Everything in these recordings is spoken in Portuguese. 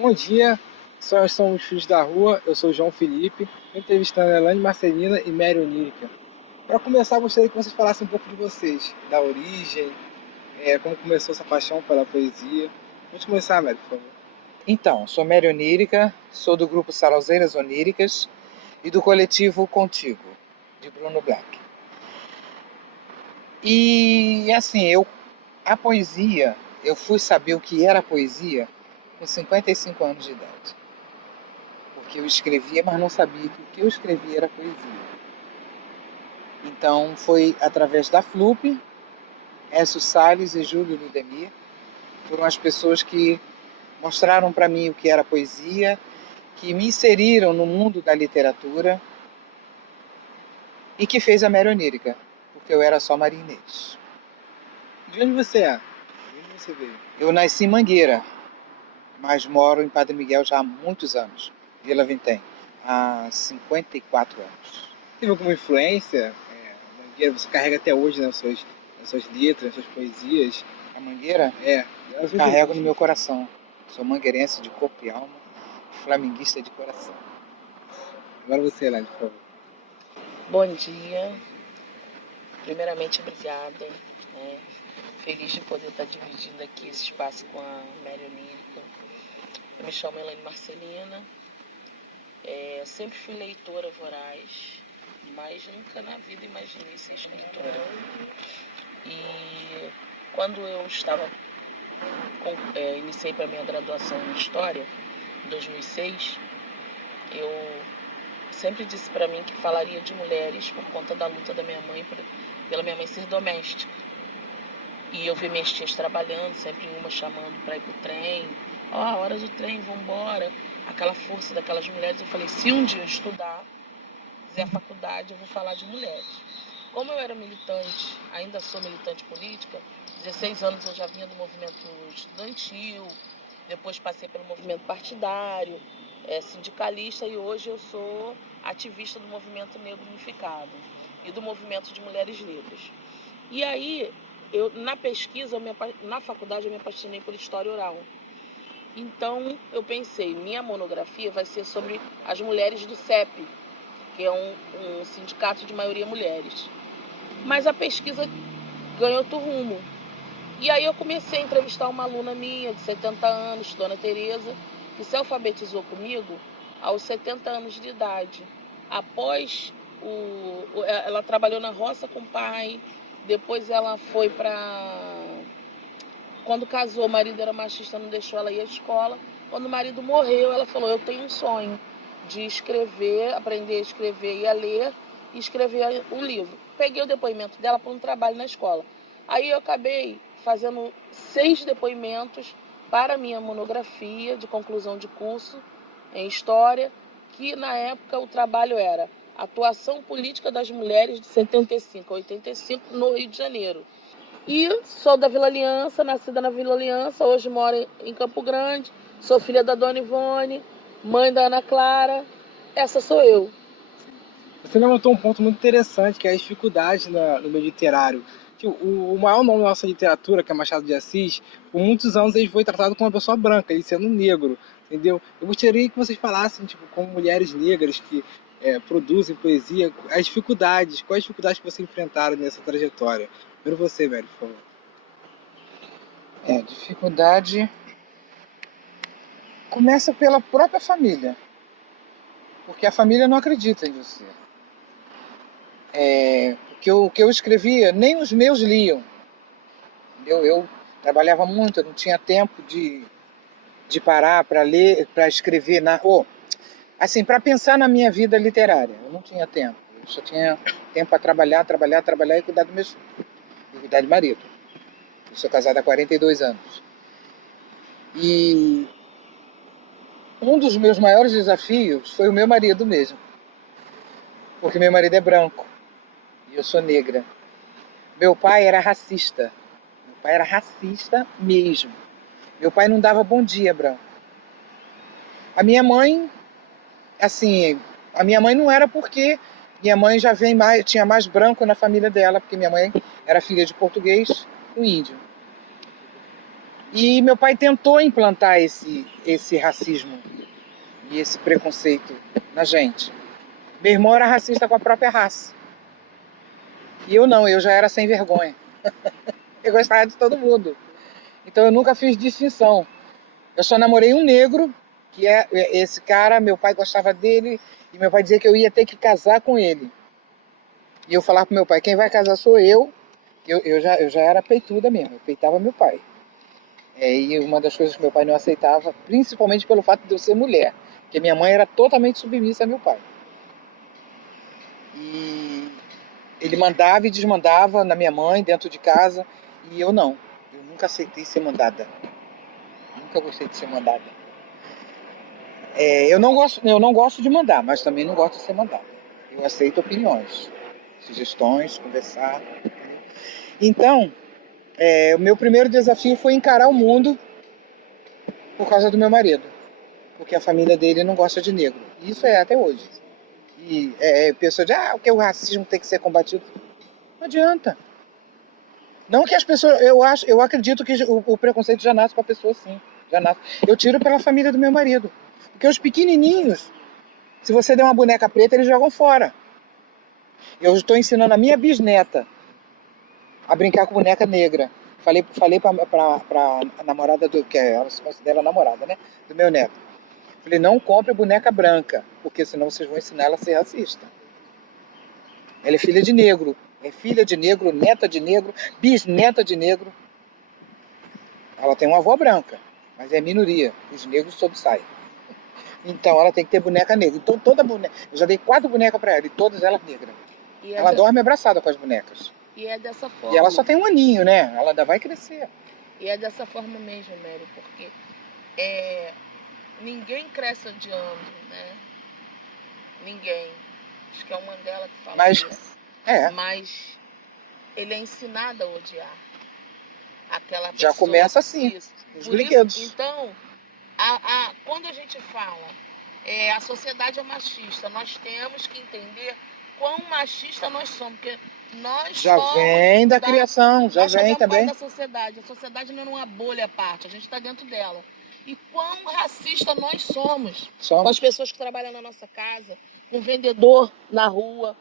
Bom dia, nós somos Filhos da Rua, eu sou o João Felipe, entrevistando a Elaine Marcelina e Mary Onírica. Para começar, gostaria que vocês falassem um pouco de vocês, da origem, como começou essa paixão pela poesia. Vamos começar, Mary, por favor. Então, sou Mary Onírica, sou do grupo Salazeiras Oníricas e do coletivo Contigo, de Bruno Black. E assim, a poesia, eu fui saber o que era poesia com 55 anos de idade. Porque eu escrevia, mas não sabia que o que eu escrevia era poesia. Então foi através da FLUP, Écio Salles e Júlio Ludemir, foram as pessoas que mostraram para mim o que era poesia, que me inseriram no mundo da literatura e que fez a Mary Onírica, porque eu era só Maria Inês. De onde você é? De onde você veio? Eu nasci em Mangueira, mas moro em Padre Miguel já há muitos anos, Vila Vintém, há 54 anos. Teve alguma influência? Mangueira, você carrega até hoje, né, nas suas letras, nas suas poesias? A Mangueira? Eu Carrego no meu coração. Sou mangueirense de corpo e alma, flamenguista de coração. Agora você, Elaine, por favor. Bom dia. Primeiramente, obrigada. Feliz de poder estar dividindo aqui esse espaço com a Mary Onírica. Eu me chamo Elaine Marcelina. Eu sempre fui leitora voraz, mas nunca na vida imaginei ser escritora. E quando eu iniciei para minha graduação em História, em 2006, eu sempre disse para mim que falaria de mulheres por conta da luta da minha mãe, pela minha mãe ser doméstica. E eu vi minhas tias trabalhando, sempre uma chamando para ir pro trem. Hora do trem, vambora. Aquela força daquelas mulheres. Eu falei, se um dia eu estudar, fizer a faculdade, eu vou falar de mulheres. Como eu era militante, ainda sou militante política, 16 anos eu já vinha do movimento estudantil, depois passei pelo movimento partidário, sindicalista, e hoje eu sou ativista do movimento negro unificado e do movimento de mulheres negras. E aí, na pesquisa, na faculdade, eu me apaixonei por história oral. Então, eu pensei, minha monografia vai ser sobre as mulheres do CEP, que é um sindicato de maioria mulheres. Mas a pesquisa ganhou outro rumo. E aí eu comecei a entrevistar uma aluna minha de 70 anos, Dona Tereza, que se alfabetizou comigo aos 70 anos de idade. Após ela trabalhou na roça com o pai, depois ela foi para... Quando casou, o marido era machista, não deixou ela ir à escola. Quando o marido morreu, ela falou, eu tenho um sonho de escrever, aprender a escrever e a ler, e escrever um livro. Peguei o depoimento dela para um trabalho na escola. Aí eu acabei fazendo 6 depoimentos para a minha monografia de conclusão de curso em História, que na época o trabalho era Atuação Política das Mulheres de 75 a 85 no Rio de Janeiro. E sou da Vila Aliança, nascida na Vila Aliança, hoje moro em Campo Grande, sou filha da Dona Ivone, mãe da Ana Clara, essa sou eu. Você levantou um ponto muito interessante, que é a dificuldade no meio literário. O maior nome da nossa literatura, que é Machado de Assis, por muitos anos ele foi tratado como uma pessoa branca, ele sendo negro, entendeu? Eu gostaria que vocês falassem, como mulheres negras que produzem poesia, quais dificuldades que vocês enfrentaram nessa trajetória. Primeiro você, Mary, por favor. Dificuldade começa pela própria família, porque a família não acredita em você. O que eu escrevia, nem os meus liam. Eu trabalhava muito, eu não tinha tempo de parar para ler, para escrever, para pensar na minha vida literária. Eu não tinha tempo. Eu só tinha tempo para trabalhar e cuidar do meu filho, e cuidar de marido. Eu sou casada há 42 anos. E um dos meus maiores desafios foi o meu marido mesmo. Porque meu marido é branco e eu sou negra. Meu pai era racista. Meu pai era racista mesmo. Meu pai não dava bom dia branco. A minha mãe não era porque minha mãe tinha mais branco na família dela, porque minha mãe era filha de português com índio. E meu pai tentou implantar esse racismo e esse preconceito na gente. Meu irmão era racista com a própria raça. E eu não, eu já era sem vergonha. Eu gostava de todo mundo. Então eu nunca fiz distinção. Eu só namorei um negro, que é esse cara, meu pai gostava dele, e meu pai dizia que eu ia ter que casar com ele. E eu falava pro meu pai, quem vai casar sou eu. Eu já era peituda mesmo, eu peitava meu pai. E uma das coisas que meu pai não aceitava, principalmente pelo fato de eu ser mulher, porque minha mãe era totalmente submissa a meu pai. E ele mandava e desmandava na minha mãe, dentro de casa, e eu não. Eu nunca aceitei ser mandada. Nunca gostei de ser mandada. Eu não gosto de mandar, mas também não gosto de ser mandada. Eu aceito opiniões, sugestões, conversar. Então, o meu primeiro desafio foi encarar o mundo por causa do meu marido, porque a família dele não gosta de negro. E isso é até hoje. E pessoa diz, que o racismo tem que ser combatido. Não adianta. Não que as pessoas, eu acredito que o preconceito já nasce com a pessoa, sim. Já nasce. Eu tiro pela família do meu marido. Porque os pequenininhos, se você der uma boneca preta, eles jogam fora. Eu estou ensinando a minha bisneta a brincar com boneca negra. Falei pra namorada que ela se considera namorada, né? Do meu neto. Falei, não compre boneca branca, porque senão vocês vão ensinar ela a ser racista. Ela é filha de negro. É filha de negro, neta de negro, bisneta de negro. Ela tem uma avó branca, mas é minoria. Os negros sobressaem. Então ela tem que ter boneca negra. Então toda boneca. Eu já dei 4 bonecas pra ela e todas elas negras. Ela dorme abraçada com as bonecas. E é dessa forma. E ela só tem um aninho, né? Ela ainda vai crescer. E é dessa forma mesmo, Mary, porque ninguém cresce odiando, né? Ninguém. Acho que é o Mandela que fala isso. Mas ele é ensinado a odiar aquela pessoa. Já começa assim, isso. os brinquedos. Isso, então, quando a gente fala a sociedade é machista, nós temos que entender quão machista nós somos, porque nós já somos vem da criação, já nós vem também. Da sociedade. A sociedade não é uma bolha à parte, a gente está dentro dela. E quão racista nós somos com as pessoas que trabalham na nossa casa, com o vendedor na rua.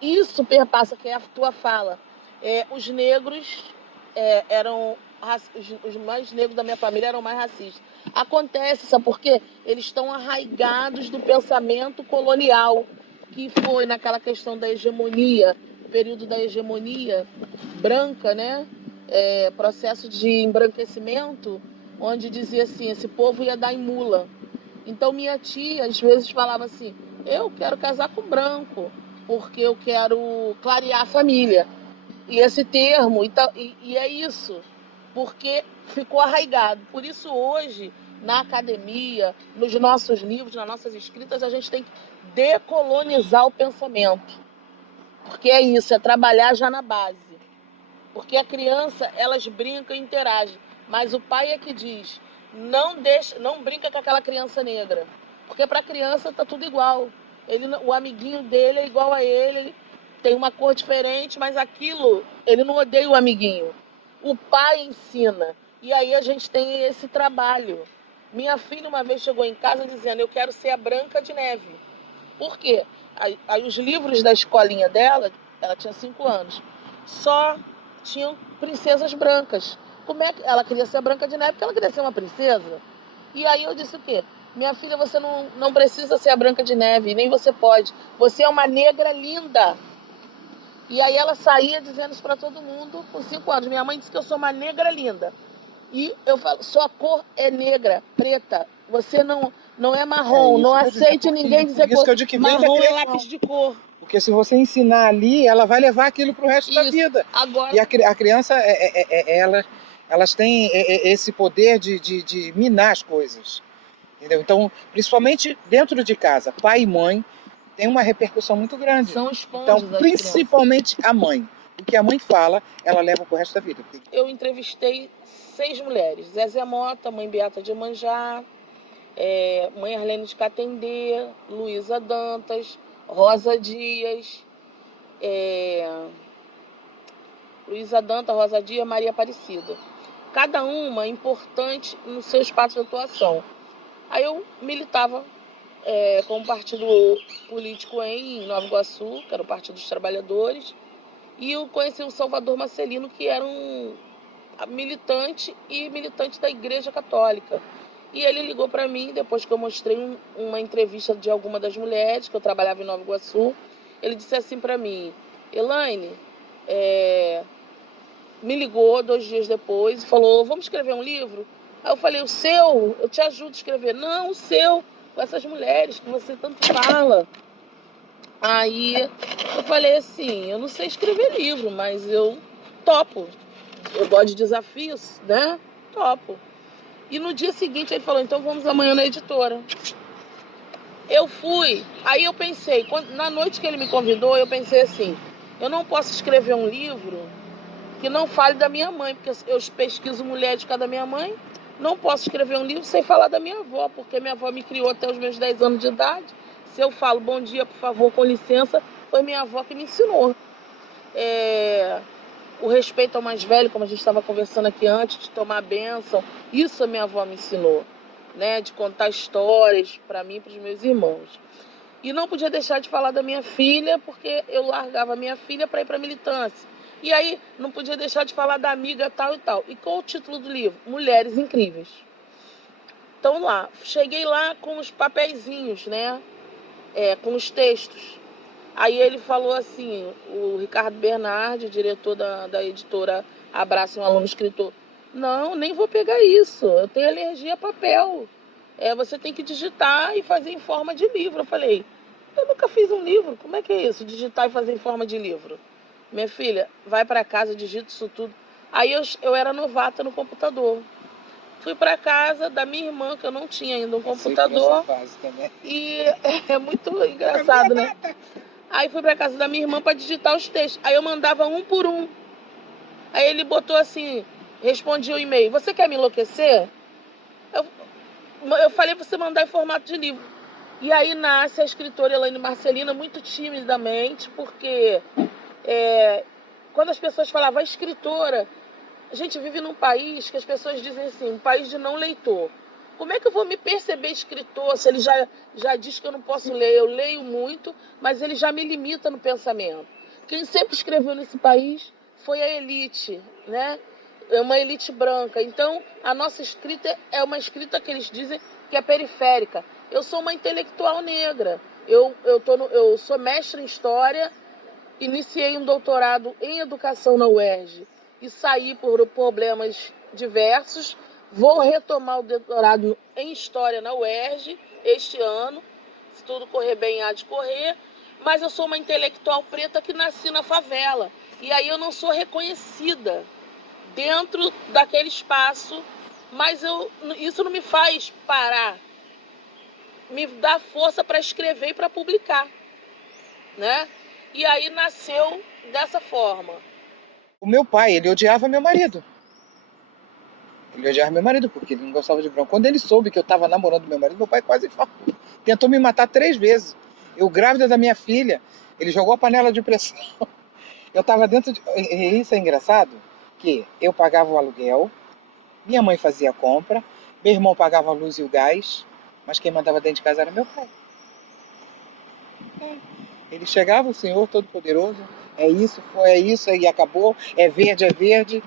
Isso perpassa, que é a tua fala. Os negros eram... Os mais negros da minha família eram mais racistas. Acontece, sabe por quê? Eles estão arraigados do pensamento colonial, que foi naquela questão da hegemonia, período da hegemonia branca, né? Processo de embranquecimento, onde dizia assim, esse povo ia dar em mula. Então minha tia às vezes falava assim, eu quero casar com branco, porque eu quero clarear a família. E esse termo, e é isso, porque ficou arraigado. Por isso hoje, na academia, nos nossos livros, nas nossas escritas, a gente tem que decolonizar o pensamento. Porque é isso, é trabalhar já na base. Porque a criança, elas brincam e interagem. Mas o pai é que diz, não brinca com aquela criança negra. Porque para a criança tá tudo igual. O amiguinho dele é igual a ele tem uma cor diferente, mas aquilo, ele não odeia o amiguinho. O pai ensina. E aí a gente tem esse trabalho. Minha filha uma vez chegou em casa dizendo, eu quero ser a Branca de Neve. Por quê? Aí os livros da escolinha dela, ela tinha 5 anos, só tinham princesas brancas. Como é que ela queria ser a Branca de Neve? Porque ela queria ser uma princesa. E aí eu disse o quê? Minha filha, você não precisa ser a Branca de Neve, nem você pode. Você é uma negra linda. E aí ela saía dizendo isso para todo mundo com 5 anos. Minha mãe disse que eu sou uma negra linda. E eu falo, sua cor é negra, preta. Você não é marrom. Não aceite ninguém dizer que marrom é lápis de cor. Porque se você ensinar ali, ela vai levar aquilo pro resto da vida. Agora... E a criança, elas têm esse poder de minar as coisas. Entendeu? Então, principalmente dentro de casa, pai e mãe, tem uma repercussão muito grande. São esponjas. Então, principalmente a mãe. O que a mãe fala, ela leva pro resto da vida. Eu entrevistei 6 mulheres. Zezé Mota, mãe Beata de Manjá, mãe Arlene de Catendê, Luísa Dantas, Rosa Dias, Luísa Dantas, Rosa Dias, Maria Aparecida. cada uma importante no seu espaço de atuação. Aí eu militava como partido político em Nova Iguaçu, que era o Partido dos Trabalhadores, e eu conheci o Salvador Marcelino, que era um militante da Igreja Católica. E ele ligou para mim, depois que eu mostrei uma entrevista de alguma das mulheres, que eu trabalhava em Nova Iguaçu. Ele disse assim para mim: Elaine, me ligou 2 dias depois e falou: vamos escrever um livro? Aí eu falei: o seu? Eu te ajudo a escrever. Não, o seu, com essas mulheres que você tanto fala. Aí eu falei assim: eu não sei escrever livro, mas eu topo. Eu gosto de desafios, né? Topo. E no dia seguinte ele falou: então vamos amanhã na editora. Eu fui. Aí eu pensei, na noite que ele me convidou, eu pensei assim: eu não posso escrever um livro que não fale da minha mãe, porque eu pesquiso mulher de cada minha mãe. Não posso escrever um livro sem falar da minha avó, porque minha avó me criou até os meus 10 anos de idade. Se eu falo bom dia, por favor, com licença, foi minha avó que me ensinou. O respeito ao mais velho, como a gente estava conversando aqui antes, de tomar a bênção, isso a minha avó me ensinou, né? De contar histórias para mim e para os meus irmãos. E não podia deixar de falar da minha filha, porque eu largava a minha filha para ir para a militância. E aí não podia deixar de falar da amiga tal e tal. E qual o título do livro? Mulheres Incríveis. Então lá, cheguei lá com os papeizinhos, né? Com os textos. Aí ele falou assim, o Ricardo Bernardi, diretor da editora Abraço um Aluno Escritor: não, nem vou pegar isso, eu tenho alergia a papel. Você tem que digitar e fazer em forma de livro. Eu falei: eu nunca fiz um livro, como é que é isso, digitar e fazer em forma de livro? Minha filha, vai para casa, digita isso tudo. Aí eu era novata no computador. Fui para casa da minha irmã, que eu não tinha ainda um computador. E é muito engraçado, né? Aí fui para casa da minha irmã para digitar os textos. Aí eu mandava um por um. Aí ele botou assim, respondia o e-mail: você quer me enlouquecer? Eu falei para você mandar em formato de livro. E aí nasce a escritora Elaine Marcelina, muito timidamente, porque quando as pessoas falavam a escritora, a gente vive num país que as pessoas dizem assim, um país de não leitor. Como é que eu vou me perceber escritor se ele já diz que eu não posso ler? Eu leio muito, mas ele já me limita no pensamento. Quem sempre escreveu nesse país foi a elite, né? É uma elite branca. Então, a nossa escrita é uma escrita que eles dizem que é periférica. Eu sou uma intelectual negra. Eu sou mestre em História, iniciei um doutorado em Educação na UERJ e saí por problemas diversos. Vou retomar o doutorado em História na UERJ este ano, se tudo correr bem, há de correr. Mas eu sou uma intelectual preta que nasci na favela. E aí eu não sou reconhecida dentro daquele espaço, mas isso não me faz parar. Me dá força para escrever e para publicar, né? E aí nasceu dessa forma. O meu pai, ele odiava meu marido. Ele odiava meu marido porque ele não gostava de branco. Quando ele soube que eu estava namorando meu marido, meu pai quase infartou. Tentou me matar 3 vezes. Eu grávida da minha filha, ele jogou a panela de pressão. Eu estava dentro de... E isso é engraçado, que eu pagava o aluguel, minha mãe fazia a compra, meu irmão pagava a luz e o gás, mas quem mandava dentro de casa era meu pai. Ele chegava, o Senhor Todo-Poderoso, é isso, e acabou, é verde,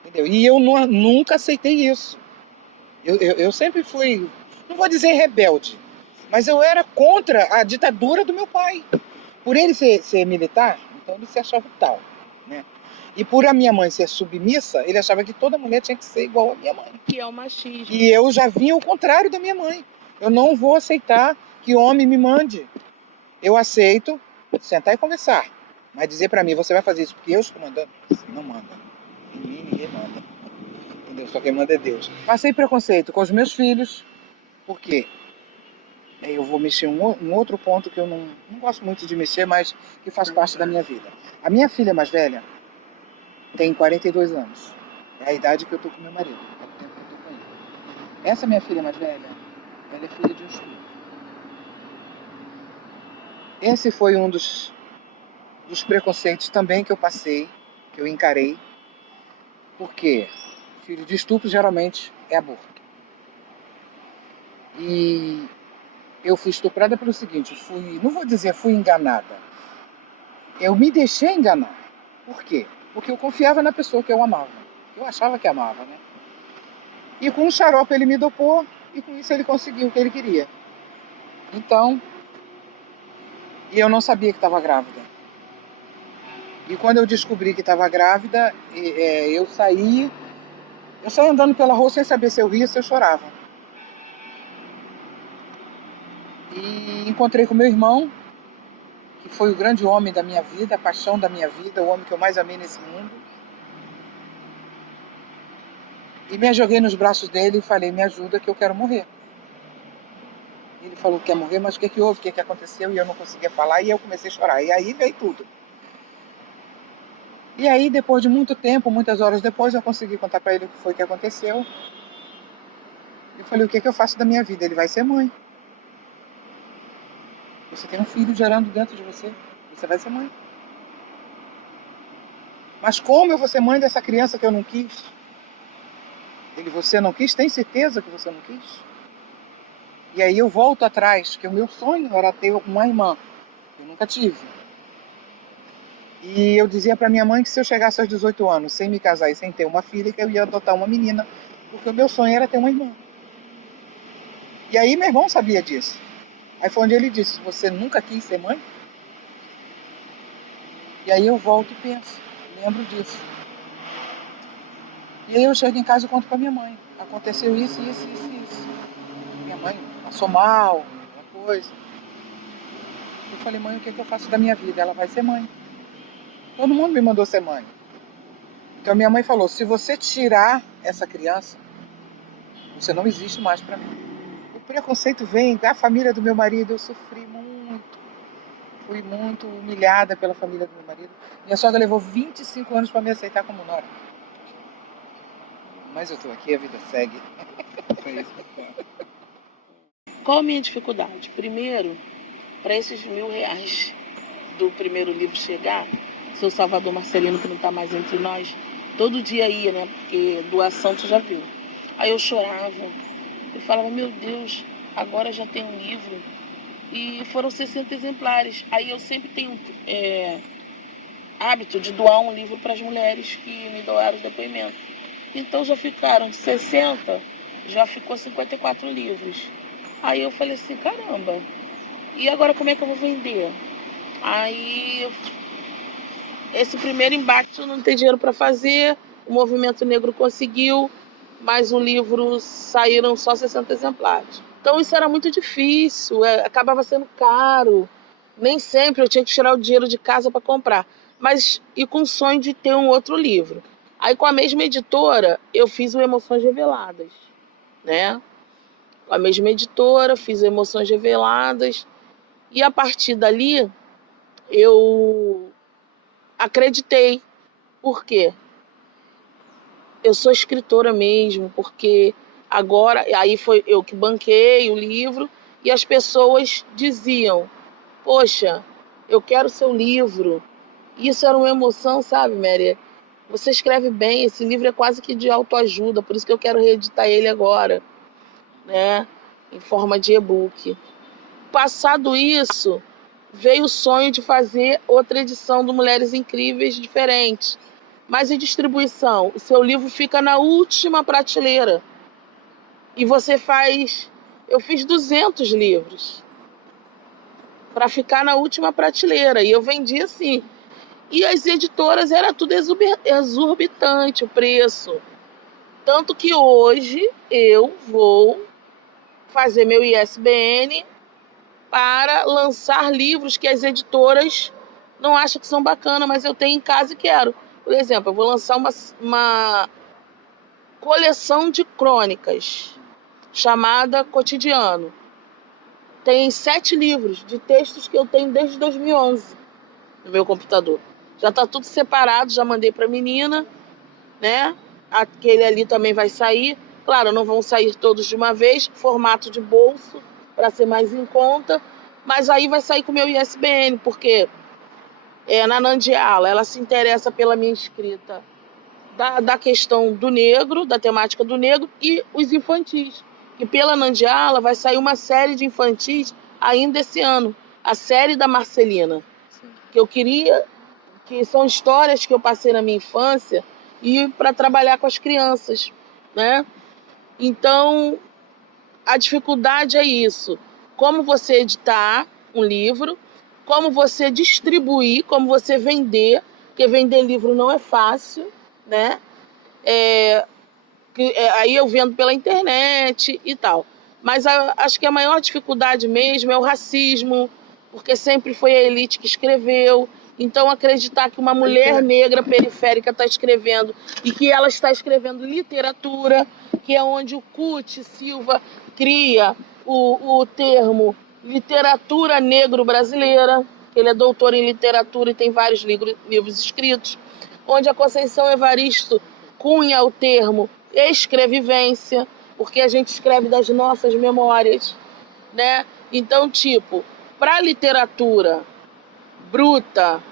entendeu? E eu nunca aceitei isso. Eu sempre fui, não vou dizer rebelde, mas eu era contra a ditadura do meu pai. Por ele ser militar, então ele se achava tal, né? E por a minha mãe ser submissa, ele achava que toda mulher tinha que ser igual a minha mãe. Que é o machismo. E eu já vinha ao contrário da minha mãe. Eu não vou aceitar que homem me mande. Eu aceito sentar e conversar. Mas dizer pra mim, você vai fazer isso porque eu estou mandando? Não manda. Em mim ninguém manda. Entendeu? Só quem manda é Deus. Passei preconceito com os meus filhos, porque eu vou mexer um outro ponto que eu não gosto muito de mexer, mas que faz parte da minha vida. A minha filha mais velha tem 42 anos. É a idade que eu tô com meu marido. É o tempo que eu tô com ele. Essa minha filha mais velha, ela é filha de um Exu. Esse foi um dos preconceitos também que eu passei, que eu encarei. Por quê? filho de estupro geralmente é aborto. E eu fui estuprada pelo seguinte, não vou dizer fui enganada. Eu me deixei enganar. Por quê? Porque eu confiava na pessoa que eu amava. Eu achava que amava, né? E com um xarope ele me dopou e com isso ele conseguiu o que ele queria. Então, e eu não sabia que estava grávida. E quando eu descobri que estava grávida, eu saí andando pela rua sem saber se eu ria ou se eu chorava. E encontrei com meu irmão, que foi o grande homem da minha vida, a paixão da minha vida, o homem que eu mais amei nesse mundo. E me joguei nos braços dele e falei, me ajuda que eu quero morrer. Ele falou que quer morrer, mas o que houve, o que aconteceu? E eu não conseguia falar e eu comecei a chorar. E aí veio tudo. E aí, depois de muito tempo, muitas horas depois, eu consegui contar para ele o que foi que aconteceu. Eu falei, o que eu faço da minha vida? Ele vai ser mãe. Você tem um filho gerando dentro de você. Você vai ser mãe. Mas como eu vou ser mãe dessa criança que eu não quis? Ele, você não quis? Tem certeza que você não quis? E aí eu volto atrás, que o meu sonho era ter uma irmã. Eu nunca tive. E eu dizia para minha mãe que se eu chegasse aos 18 anos, sem me casar e sem ter uma filha, que eu ia adotar uma menina, porque o meu sonho era ter uma irmã. E aí meu irmão sabia disso. Aí foi onde ele disse, você nunca quis ser mãe? E aí eu volto e penso, lembro disso. E aí eu chego em casa e conto para minha mãe. Aconteceu isso. Minha mãe passou mal, uma coisa. Eu falei, mãe, o que eu faço da minha vida? Ela vai ser mãe. Todo mundo me mandou ser mãe. Então minha mãe falou, se você tirar essa criança, você não existe mais para mim. O preconceito vem da família do meu marido, eu sofri muito. Fui muito humilhada pela família do meu marido. Minha sogra levou 25 anos para me aceitar como nora. Mas eu tô aqui, a vida segue. Qual a minha dificuldade? Primeiro, para esses R$1.000 do primeiro livro chegar, seu Salvador Marcelino, que não está mais entre nós, todo dia ia, né? Porque doação tu já viu. Aí eu chorava, eu falava, meu Deus, agora já tem um livro. E foram 60 exemplares. Aí eu sempre tenho hábito de doar um livro para as mulheres que me doaram o depoimento. Então já ficaram 60, já ficou 54 livros. Aí eu falei assim, caramba, e agora como é que eu vou vender? Aí esse primeiro embate eu não tenho dinheiro para fazer, o Movimento Negro conseguiu, mas o livro saíram só 60 exemplares. Então isso era muito difícil, acabava sendo caro. Nem sempre eu tinha que tirar o dinheiro de casa para comprar, mas e com o sonho de ter um outro livro. Aí com a mesma editora eu fiz o Emoções Reveladas, né? Com a mesma editora fiz o Emoções Reveladas e a partir dali eu acreditei. Por quê? Eu sou escritora mesmo, porque agora, aí foi eu que banquei o livro e as pessoas diziam, poxa, eu quero seu livro. Isso era uma emoção, sabe, Mary? Você escreve bem, esse livro é quase que de autoajuda, por isso que eu quero reeditar ele agora, né? Em forma de e-book. Passado isso, veio o sonho de fazer outra edição do Mulheres Incríveis diferente. Mas em distribuição, o seu livro fica na última prateleira. E você faz... Eu fiz 200 livros para ficar na última prateleira. E eu vendi assim. E as editoras, era tudo exorbitante o preço. Tanto que hoje eu vou fazer meu ISBN para lançar livros que as editoras não acham que são bacanas, mas eu tenho em casa e quero. Por exemplo, eu vou lançar uma coleção de crônicas chamada Cotidiano. Tem 7 livros de textos que eu tenho desde 2011 no meu computador. Já está tudo separado, já mandei para a menina, né? Aquele ali também vai sair. Claro, não vão sair todos de uma vez, formato de bolso, para ser mais em conta. Mas aí vai sair com o meu ISBN, porque na Nandiala, ela se interessa pela minha escrita da questão do negro, da temática do negro, e os infantis. Que pela Nandiala vai sair uma série de infantis ainda esse ano. A série da Marcelina. Sim. Que eu queria, que são histórias que eu passei na minha infância e para trabalhar com as crianças, né? Então, a dificuldade é isso. Como você editar um livro, como você distribuir, como você vender, porque vender livro não é fácil, né? Aí eu vendo pela internet e tal. Mas acho que a maior dificuldade mesmo é o racismo, porque sempre foi a elite que escreveu. Então, acreditar que uma mulher negra periférica está escrevendo e que ela está escrevendo literatura, que é onde o Kuti Silva cria o termo literatura negro-brasileira, ele é doutor em literatura e tem vários livros escritos, onde a Conceição Evaristo cunha o termo escrevivência, porque a gente escreve das nossas memórias, né? Então, tipo, para a literatura bruta,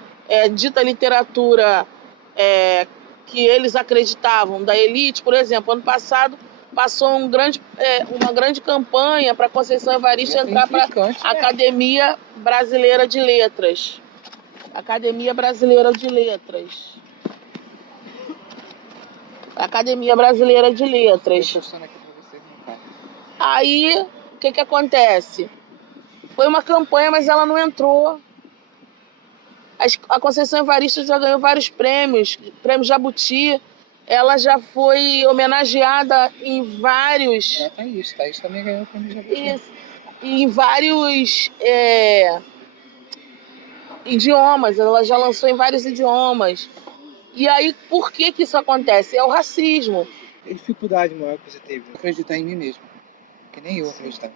dita literatura que eles acreditavam da elite, por exemplo, ano passado passou uma grande campanha para Conceição Evaristo entrar para a Academia Brasileira de Letras. Academia Brasileira de Letras. Academia Brasileira de Letras. Aí, o que acontece? Foi uma campanha, mas ela não entrou. A Conceição Evaristo já ganhou vários prêmios, prêmio Jabuti. Ela já foi homenageada em vários... Thaís também ganhou o prêmio Jabuti. Em vários idiomas, ela já lançou em vários idiomas. E aí, por que isso acontece? É o racismo. Que dificuldade maior que você teve? Acreditar em mim mesmo, que nem eu acreditava.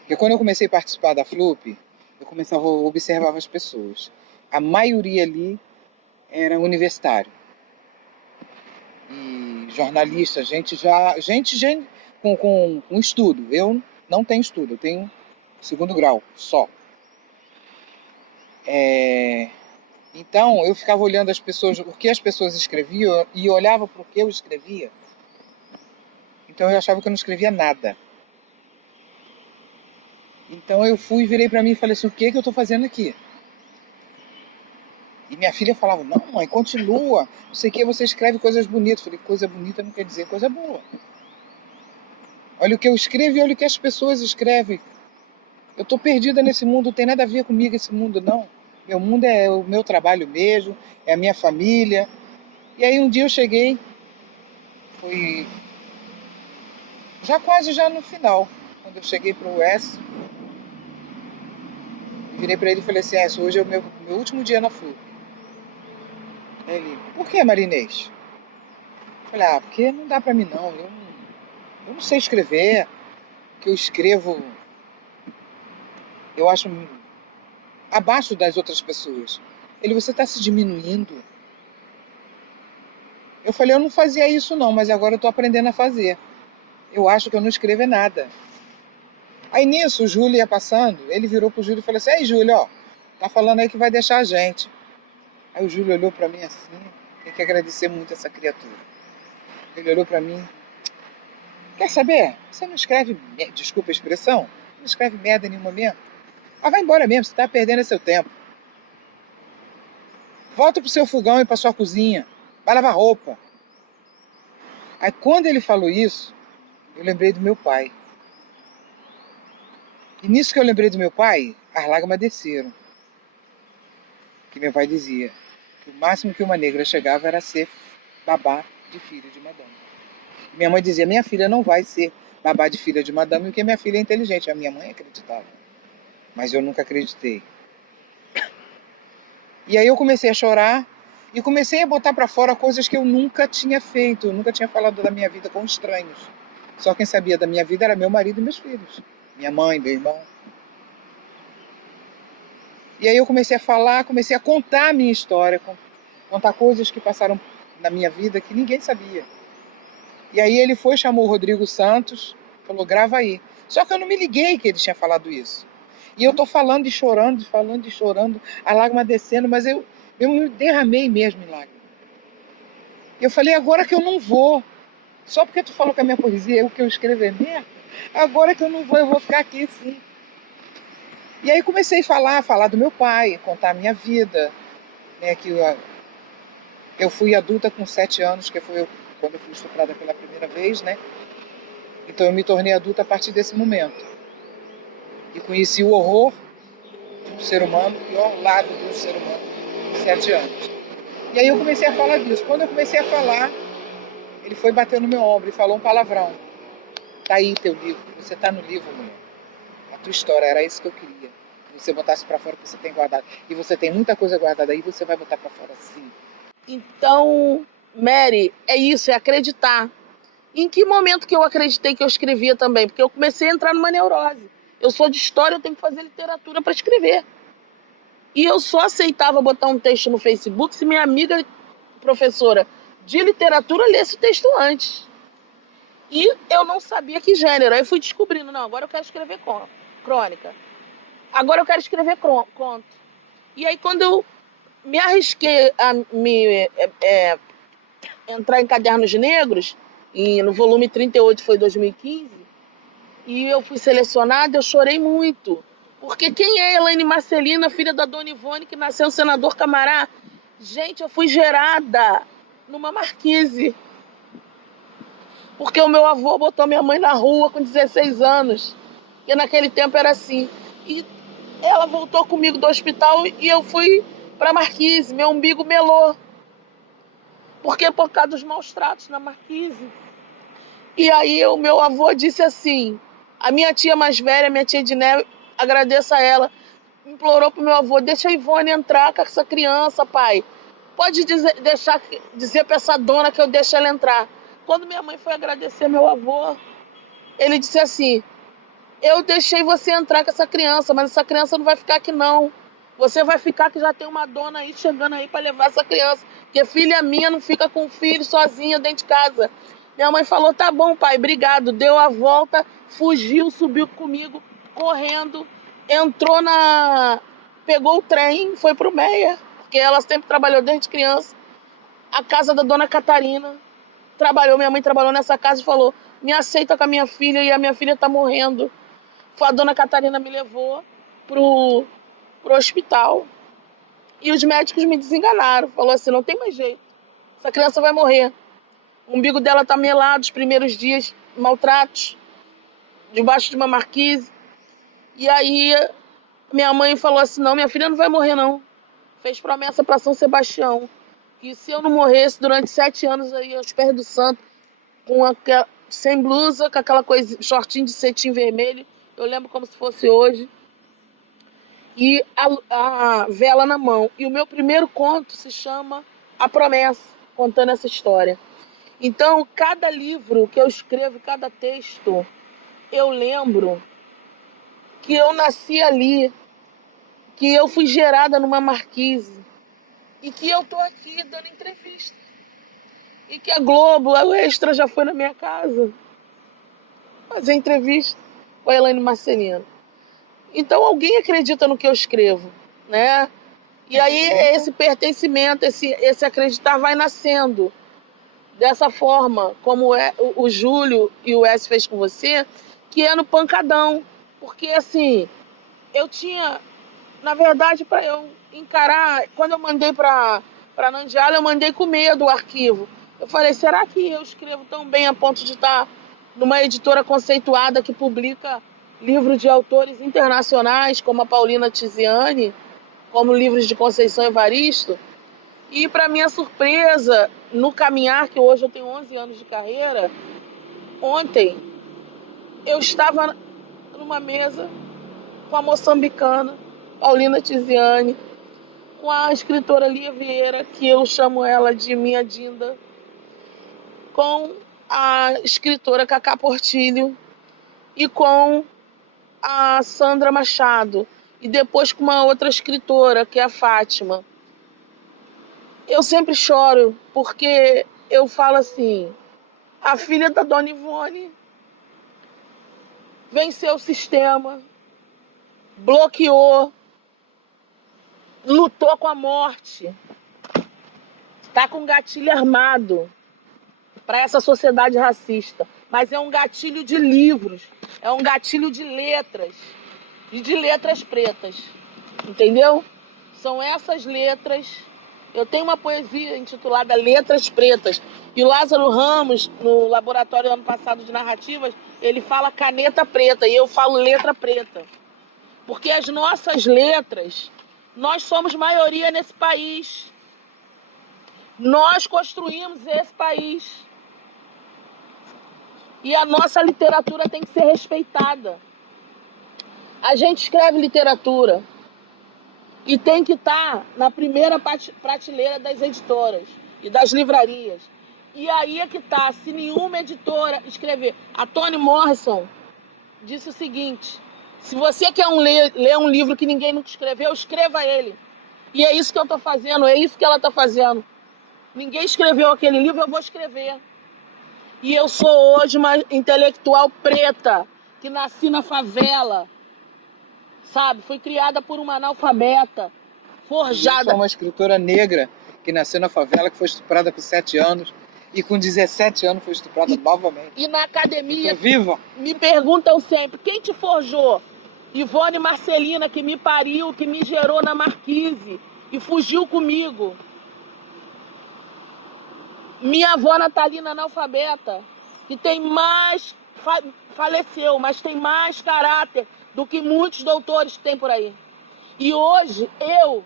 Porque quando eu comecei a participar da FLUP, eu começava a observar as pessoas. A maioria ali era universitário. E jornalista, gente com estudo. Eu não tenho estudo, eu tenho 2º grau, só. Então, eu ficava olhando as pessoas, o que as pessoas escreviam, e olhava para o que eu escrevia. Então, eu achava que eu não escrevia nada. Então, eu virei para mim e falei assim, o que eu estou fazendo aqui? E minha filha falava, não, mãe, continua, não sei o que, você escreve coisas bonitas. Eu falei, coisa bonita não quer dizer coisa boa. Olha o que eu escrevo e olha o que as pessoas escrevem. Eu estou perdida nesse mundo, não tem nada a ver comigo esse mundo, não. Meu mundo é o meu trabalho mesmo, é a minha família. E aí um dia eu cheguei, foi já no final, quando eu cheguei para o Écio, virei para ele e falei assim, Écio, hoje é o meu último dia na FLUP. Ele, por que, Marinês? Eu falei, porque não dá para mim não, eu não sei escrever, o que eu escrevo, eu acho abaixo das outras pessoas. Ele, você está se diminuindo? Eu falei, eu não fazia isso não, mas agora eu estou aprendendo a fazer. Eu acho que eu não escrevo nada. Aí nisso, o Júlio ia passando, ele virou pro Júlio e falou assim, aí Júlio, ó, tá falando aí que vai deixar a gente. Aí o Júlio olhou para mim assim, tem que agradecer muito essa criatura. Ele olhou para mim, quer saber? Você não escreve, desculpa a expressão, não escreve merda nenhuma mesmo. Vai embora mesmo, você tá perdendo seu tempo. Volta pro seu fogão e pra sua cozinha. Vai lavar roupa. Aí quando ele falou isso, eu lembrei do meu pai. E nisso que eu lembrei do meu pai, as lágrimas desceram. Que meu pai dizia que o máximo que uma negra chegava era ser babá de filha de madame. Minha mãe dizia, minha filha não vai ser babá de filha de madame, porque minha filha é inteligente. A minha mãe acreditava. Mas eu nunca acreditei. E aí eu comecei a chorar e comecei a botar para fora coisas que eu nunca tinha feito. Eu nunca tinha falado da minha vida com estranhos. Só quem sabia da minha vida era meu marido e meus filhos. Minha mãe, meu irmão. E aí eu comecei a falar, comecei a contar a minha história, contar coisas que passaram na minha vida que ninguém sabia. E aí ele chamou o Rodrigo Santos, falou, grava aí. Só que eu não me liguei que ele tinha falado isso. E eu tô falando e chorando, a lágrima descendo, mas eu me derramei mesmo em lágrimas. E eu falei, agora que eu não vou. Só porque tu falou que a minha poesia é o que eu escrever mesmo, agora que eu vou ficar aqui sim. E aí comecei a falar do meu pai, contar a minha vida, né, que eu fui adulta com 7 anos, que foi quando eu fui estuprada pela primeira vez, né? Então eu me tornei adulta a partir desse momento. E conheci o horror do ser humano, o pior lado do ser humano, com 7 anos. E aí eu comecei a falar disso. Quando eu comecei a falar, ele foi bater no meu ombro e falou um palavrão. Tá aí teu livro, você tá no livro, mulher. A tua história, era isso que eu queria. Que você botasse pra fora o que você tem guardado. E você tem muita coisa guardada aí, você vai botar pra fora sim. Então, Mary, é isso, é acreditar. Em que momento que eu acreditei que eu escrevia também? Porque eu comecei a entrar numa neurose. Eu sou de história, eu tenho que fazer literatura para escrever. E eu só aceitava botar um texto no Facebook se minha amiga professora de literatura lesse o texto antes. E eu não sabia que gênero. Aí fui descobrindo, não, agora eu quero escrever crônica. Agora eu quero escrever conto. E aí quando eu me arrisquei a entrar em Cadernos Negros, e no volume 38 foi 2015, e eu fui selecionada, eu chorei muito. Porque quem é Elaine Marcelina, filha da Dona Ivone, que nasceu no Senador Camará? Gente, eu fui gerada numa marquise. Porque o meu avô botou minha mãe na rua com 16 anos. E naquele tempo era assim. E ela voltou comigo do hospital e eu fui pra marquise. Meu umbigo melou. Porque por causa dos maus tratos na marquise. E aí o meu avô disse assim, a minha tia mais velha, minha tia Edné, agradeço a ela, implorou pro meu avô, deixa a Ivone entrar com essa criança, pai. Pode dizer pra essa dona que eu deixo ela entrar. Quando minha mãe foi agradecer meu avô, ele disse assim, eu deixei você entrar com essa criança, mas essa criança não vai ficar aqui não. Você vai ficar que já tem uma dona aí chegando aí para levar essa criança. Porque filha minha não fica com o filho sozinha dentro de casa. Minha mãe falou, tá bom, pai, obrigado. Deu a volta, fugiu, subiu comigo, correndo, entrou pegou o trem, foi pro Meia, porque ela sempre trabalhou desde criança. A casa da dona Catarina. Minha mãe trabalhou nessa casa e falou, me aceita com a minha filha e a minha filha tá morrendo. A dona Catarina me levou pro hospital. E os médicos me desenganaram. Falou assim, não tem mais jeito. Essa criança vai morrer. O umbigo dela tá melado, os primeiros dias, maltratos, debaixo de uma marquise. E aí, minha mãe falou assim, não, minha filha não vai morrer, não. Fez promessa para São Sebastião. E se eu não morresse durante 7 anos aí aos pés do santo, sem blusa, com aquela coisa, shortinho de cetim vermelho, eu lembro como se fosse hoje, e a vela na mão. E o meu primeiro conto se chama A Promessa, contando essa história. Então, cada livro que eu escrevo, cada texto, eu lembro que eu nasci ali, que eu fui gerada numa marquise, e que eu tô aqui dando entrevista. E que a Globo, a Extra já foi na minha casa fazer entrevista com a Elaine Marcelino. Então alguém acredita no que eu escrevo, né? E aí esse pertencimento, esse acreditar vai nascendo dessa forma, como o Júlio e o S fez com você, que é no pancadão. Porque assim, eu tinha, na verdade, para eu encarar, quando eu mandei para Nandiala, eu mandei com medo o arquivo. Eu falei, será que eu escrevo tão bem a ponto de estar numa editora conceituada que publica livros de autores internacionais, como a Paulina Tiziane, como livros de Conceição Evaristo? E, para minha surpresa, no caminhar, que hoje eu tenho 11 anos de carreira, ontem eu estava numa mesa com a moçambicana Paulina Tiziane, com a escritora Lia Vieira, que eu chamo ela de minha Dinda, com a escritora Cacá Portilho e com a Sandra Machado, e depois com uma outra escritora, que é a Fátima. Eu sempre choro, porque eu falo assim, a filha da Dona Ivone venceu o sistema, bloqueou, lutou com a morte, tá com gatilho armado para essa sociedade racista. Mas é um gatilho de livros, é um gatilho de letras, e de letras pretas. Entendeu? São essas letras. Eu tenho uma poesia intitulada Letras Pretas. E o Lázaro Ramos, no laboratório do ano passado de narrativas, ele fala caneta preta e eu falo letra preta. Porque as nossas letras, nós somos maioria nesse país. Nós construímos esse país. E a nossa literatura tem que ser respeitada. A gente escreve literatura e tem que estar na primeira prateleira das editoras e das livrarias. E aí é que tá, se nenhuma editora escrever. A Toni Morrison disse o seguinte: se você quer ler um livro que ninguém nunca escreveu, escreva ele. E é isso que eu tô fazendo, é isso que ela tá fazendo. Ninguém escreveu aquele livro, eu vou escrever. E eu sou hoje uma intelectual preta, que nasci na favela, sabe? Fui criada por uma analfabeta, forjada. Eu sou uma escritora negra que nasceu na favela, que foi estuprada com 7 anos e com 17 anos foi estuprada novamente. E na academia, viva! Me perguntam sempre, quem te forjou? Ivone Marcelina, que me pariu, que me gerou na Marquise e fugiu comigo. Minha avó Natalina, analfabeta, que tem mais... faleceu, mas tem mais caráter do que muitos doutores que tem por aí. E hoje, eu,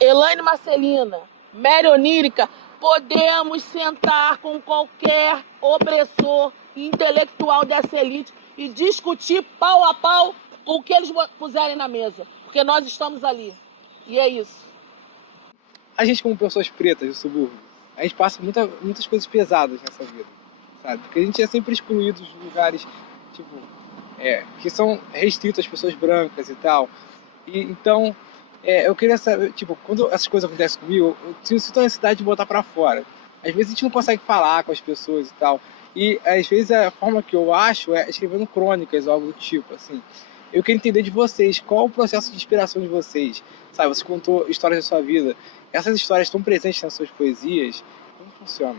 Elaine Marcelina, Mary Onírica, podemos sentar com qualquer opressor intelectual dessa elite e discutir pau a pau o que eles puserem na mesa. Porque nós estamos ali. E é isso. A gente, como pessoas pretas do subúrbio, a gente passa muitas coisas pesadas nessa vida, sabe? Porque a gente é sempre excluído de lugares, tipo, que são restritos às pessoas brancas e tal. E então, eu queria saber, tipo, quando essas coisas acontecem comigo, eu sinto a necessidade de botar pra fora. Às vezes a gente não consegue falar com as pessoas e tal. E às vezes a forma que eu acho é escrevendo crônicas ou algo do tipo, assim. Eu queria entender de vocês, qual o processo de inspiração de vocês? Sabe, você contou histórias da sua vida. Essas histórias estão presentes nas suas poesias? Como funciona?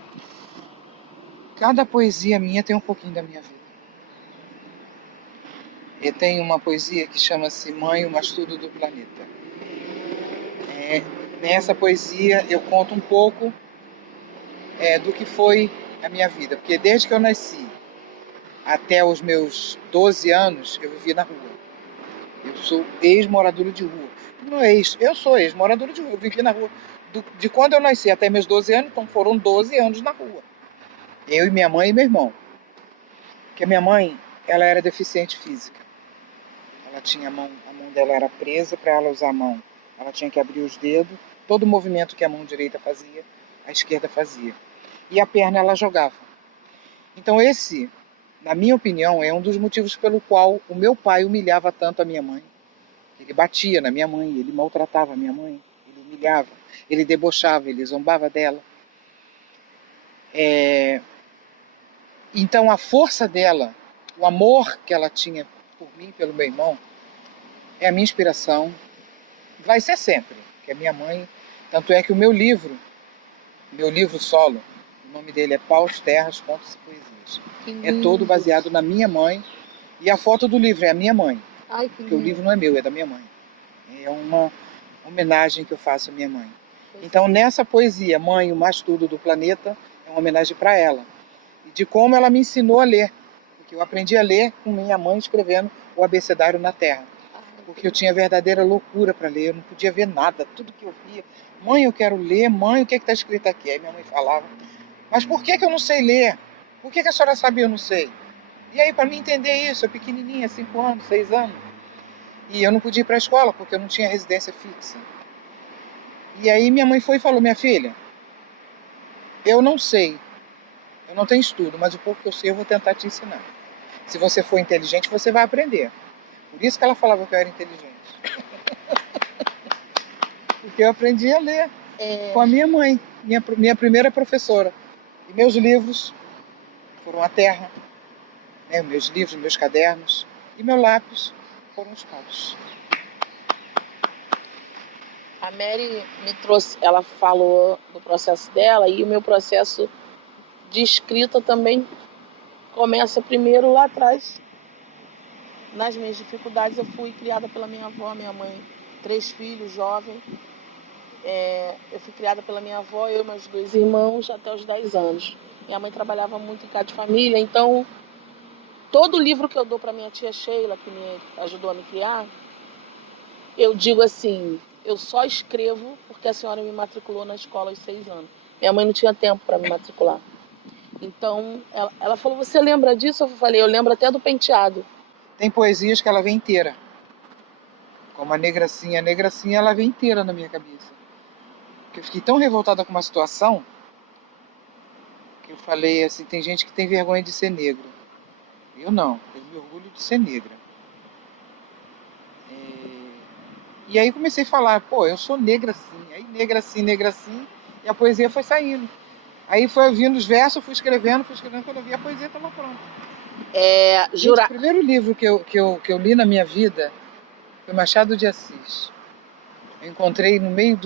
Cada poesia minha tem um pouquinho da minha vida. Eu tenho uma poesia que chama-se Mãe, o Mastudo do Planeta. Nessa poesia eu conto um pouco do que foi a minha vida. Porque desde que eu nasci até os meus 12 anos, eu vivi na rua. Eu sou ex-moradora de rua. Não é ex, eu sou ex-moradora de rua. Eu vivi na rua. De quando eu nasci até meus 12 anos, então foram 12 anos na rua. Eu e minha mãe e meu irmão. Porque a minha mãe, ela era deficiente física. Ela tinha a mão dela era presa. Para ela usar a mão, ela tinha que abrir os dedos. Todo o movimento que a mão direita fazia, a esquerda fazia. E a perna ela jogava. Então esse, na minha opinião, é um dos motivos pelo qual o meu pai humilhava tanto a minha mãe. Ele batia na minha mãe, ele maltratava a minha mãe, ele humilhava, ele debochava, ele zombava dela. Então a força dela, o amor que ela tinha por mim, pelo meu irmão, é a minha inspiração. Vai ser sempre, que é minha mãe. Tanto é que o meu livro solo, o nome dele é Paus, Terras, Contos e Poesias. É todo baseado na minha mãe. E a foto do livro é a minha mãe. Ai, que porque o livro não é meu, é da minha mãe. É uma homenagem que eu faço à minha mãe. Então nessa poesia, Mãe, o Mastudo do Planeta, é uma homenagem para ela. E de como ela me ensinou a ler. Porque eu aprendi a ler com minha mãe escrevendo o abecedário na terra. Porque eu tinha verdadeira loucura para ler, eu não podia ver nada, tudo que eu via. Mãe, eu quero ler, mãe, o que está escrito aqui? Aí minha mãe falava, mas por que eu não sei ler? Por que a senhora sabe e eu não sei? E aí, para mim entender isso, eu pequenininha, 5 anos, 6 anos. E eu não podia ir para a escola, porque eu não tinha residência fixa. E aí minha mãe foi e falou, minha filha, eu não sei, eu não tenho estudo, mas o pouco que eu sei eu vou tentar te ensinar. Se você for inteligente, você vai aprender. Por isso que ela falava que eu era inteligente. Porque eu aprendi a ler com a minha mãe, minha primeira professora. E meus livros foram a terra, né? Meus livros, meus cadernos. E meu lápis foram os paus. A Mary me trouxe, ela falou do processo dela, e o meu processo de escrita também começa primeiro lá atrás. Nas minhas dificuldades, eu fui criada pela minha avó, minha mãe, 3 filhos, jovem. Eu fui criada pela minha avó, eu e meus 2 irmãos, até os 10 anos. Minha mãe trabalhava muito em casa de família, então todo livro que eu dou para minha tia Sheila, que me ajudou a me criar, eu digo assim, eu só escrevo porque a senhora me matriculou na escola aos 6 anos. Minha mãe não tinha tempo para me matricular. Então, ela falou, você lembra disso? Eu falei, eu lembro até do penteado. Tem poesias que ela vem inteira. Como a Negracinha. A Negracinha, ela vem inteira na minha cabeça. Porque eu fiquei tão revoltada com uma situação que eu falei assim, tem gente que tem vergonha de ser negra. Eu não, eu me orgulho de ser negra. E aí comecei a falar, pô, eu sou negra sim. Aí negra sim, e a poesia foi saindo. Aí foi vindo os versos, eu fui escrevendo, quando eu vi a poesia estava pronta. Gente, o primeiro livro que eu li na minha vida foi Machado de Assis. Eu encontrei no meio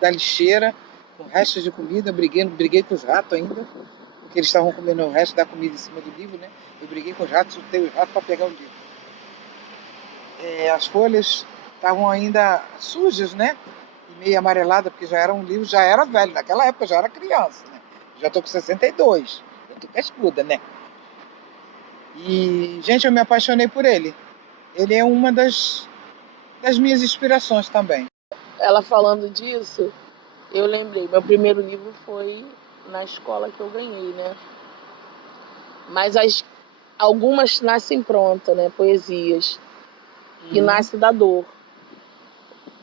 da lixeira, com restos de comida, briguei com os ratos ainda, porque eles estavam comendo o resto da comida em cima do livro, né? Eu briguei com os ratos, soltei os ratos para pegar o livro. As folhas estavam ainda sujas, né? E meio amarelada, porque já era um livro, já era velho, naquela época eu já era criança, né? Já tô com 62, eu tô cascuda, né? E, gente, eu me apaixonei por ele. Ele é uma das minhas inspirações também. Ela falando disso, eu lembrei, meu primeiro livro foi na escola que eu ganhei, né? Mas algumas nascem prontas, né? Poesias. E nasce da dor.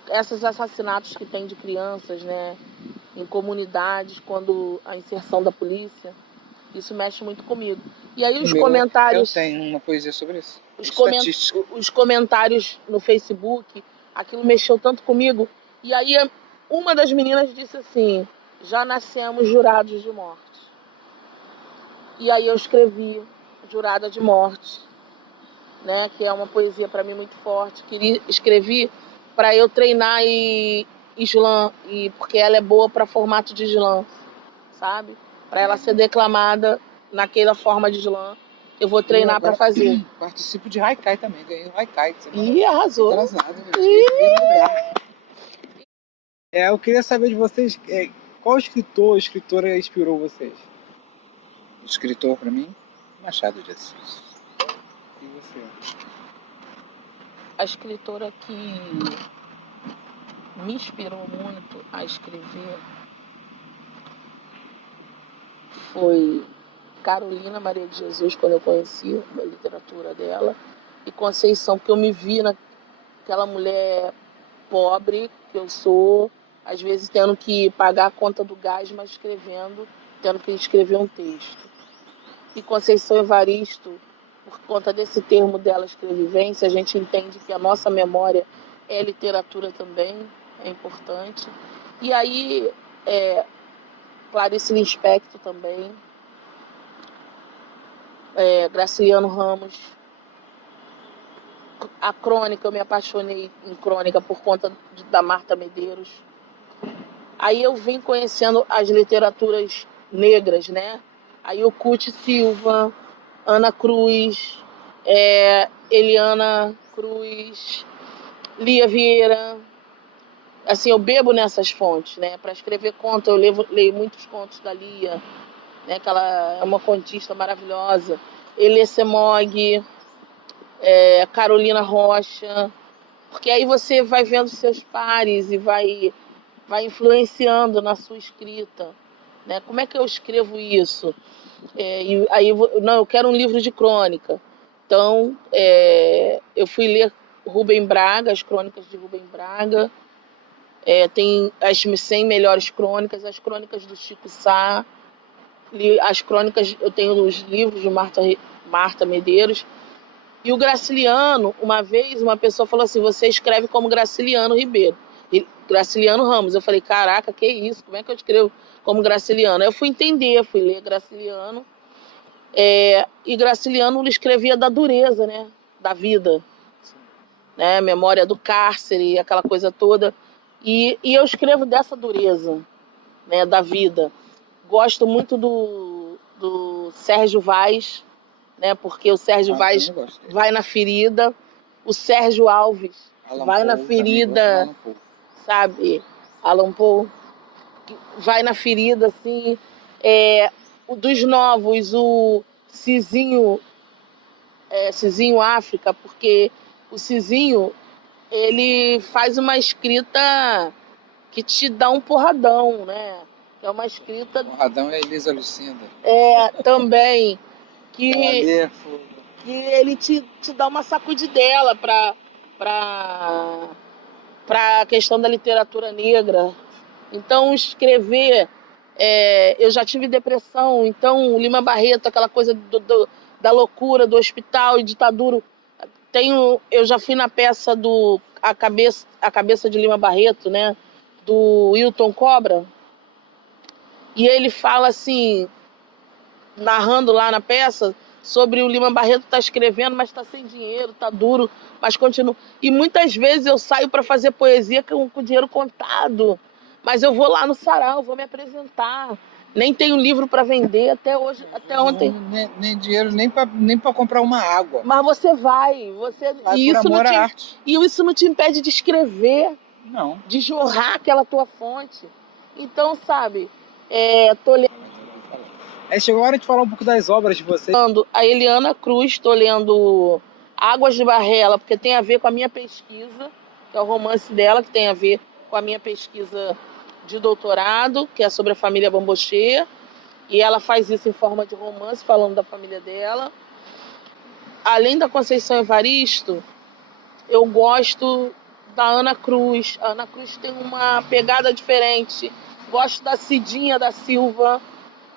Esses assassinatos que tem de crianças, né? Em comunidades, quando a inserção da polícia, isso mexe muito comigo. E aí os comentários... Eu tenho uma poesia sobre isso. Os comentários no Facebook, aquilo mexeu tanto comigo. E aí uma das meninas disse assim, já nascemos jurados de morte. E aí eu escrevi Jurada de Morte, né, que é uma poesia para mim muito forte. Escrevi para eu treinar slam, porque ela é boa para formato de slam, sabe? Para ela ser declamada naquela forma de slam. Eu vou treinar para fazer. Participo de Haikai também, ganhei o Haikai. Ih, arrasou. Eu queria saber de vocês, qual escritor ou escritora inspirou vocês? Escritor para mim, Machado de Assis. E você? A escritora que me inspirou muito a escrever foi Carolina Maria de Jesus, quando eu conheci a literatura dela, e Conceição, porque eu me vi naquela mulher pobre que eu sou, às vezes tendo que pagar a conta do gás, mas escrevendo, tendo que escrever um texto. E Conceição Evaristo, por conta desse termo dela, escrevivência, a gente entende que a nossa memória é literatura também, é importante. E aí, Clarice Lispector também, Graciliano Ramos. A crônica, eu me apaixonei em crônica por conta da Marta Medeiros. Aí eu vim conhecendo as literaturas negras, né? Aí o Cuti Silva, Ana Cruz, Eliana Cruz, Lia Vieira. Assim, eu bebo nessas fontes, né? Para escrever conto, eu leio muitos contos da Lia, né? Que ela é uma contista maravilhosa. Elia Semog, Carolina Rocha. Porque aí você vai vendo seus pares e vai influenciando na sua escrita, né? Como é que eu escrevo isso? E aí, eu quero um livro de crônica. Então, eu fui ler Rubem Braga, as crônicas de Rubem Braga. Tem as 100 melhores crônicas, as crônicas do Chico Sá. As crônicas, eu tenho os livros de Marta Medeiros. E o Graciliano, uma vez, uma pessoa falou assim, você escreve como Graciliano Ribeiro. Graciliano Ramos. Eu falei, caraca, que isso? Como é que eu escrevo como Graciliano? Aí eu fui entender, fui ler Graciliano. E Graciliano escrevia da dureza, né? Da vida. Né? Memória do cárcere, aquela coisa toda. E eu escrevo dessa dureza, né, da vida. Gosto muito do Sérgio Vaz, né, porque o Sérgio Vaz vai na ferida. O Sérgio Alves vai na ferida, sabe? Allan Poe vai na ferida, assim. Dos novos, o Cizinho, Cizinho África, porque o Cizinho, ele faz uma escrita que te dá um porradão, né? É uma escrita... Porradão é Elisa Lucinda. Também, que ele te dá uma sacudidela para a questão da literatura negra. Então, escrever... eu já tive depressão, então o Lima Barreto, aquela coisa da loucura, do hospital e ditadura. Eu já fui na peça a cabeça de Lima Barreto, né? Do Wilton Cobra. E ele fala assim, narrando lá na peça, sobre o Lima Barreto tá escrevendo, mas tá sem dinheiro, tá duro, mas continua. E muitas vezes eu saio para fazer poesia com o dinheiro contado, mas eu vou lá no sarau, vou me apresentar. Nem tenho livro para vender até hoje, até ontem. Nem dinheiro, nem para comprar uma água. Mas você vai, e isso não te, arte. E isso não te impede de escrever, não, de jorrar aquela tua fonte. Então, sabe, tô lendo. Chegou a hora de falar um pouco das obras de vocês. A Eliana Cruz, estou lendo Águas de Barrela, porque tem a ver com a minha pesquisa, que é o romance dela, que tem a ver com a minha pesquisa de doutorado, que é sobre a família Bamboche, e ela faz isso em forma de romance, falando da família dela. Além da Conceição Evaristo, eu gosto da Ana Cruz. A Ana Cruz tem uma pegada diferente. Gosto da Cidinha da Silva,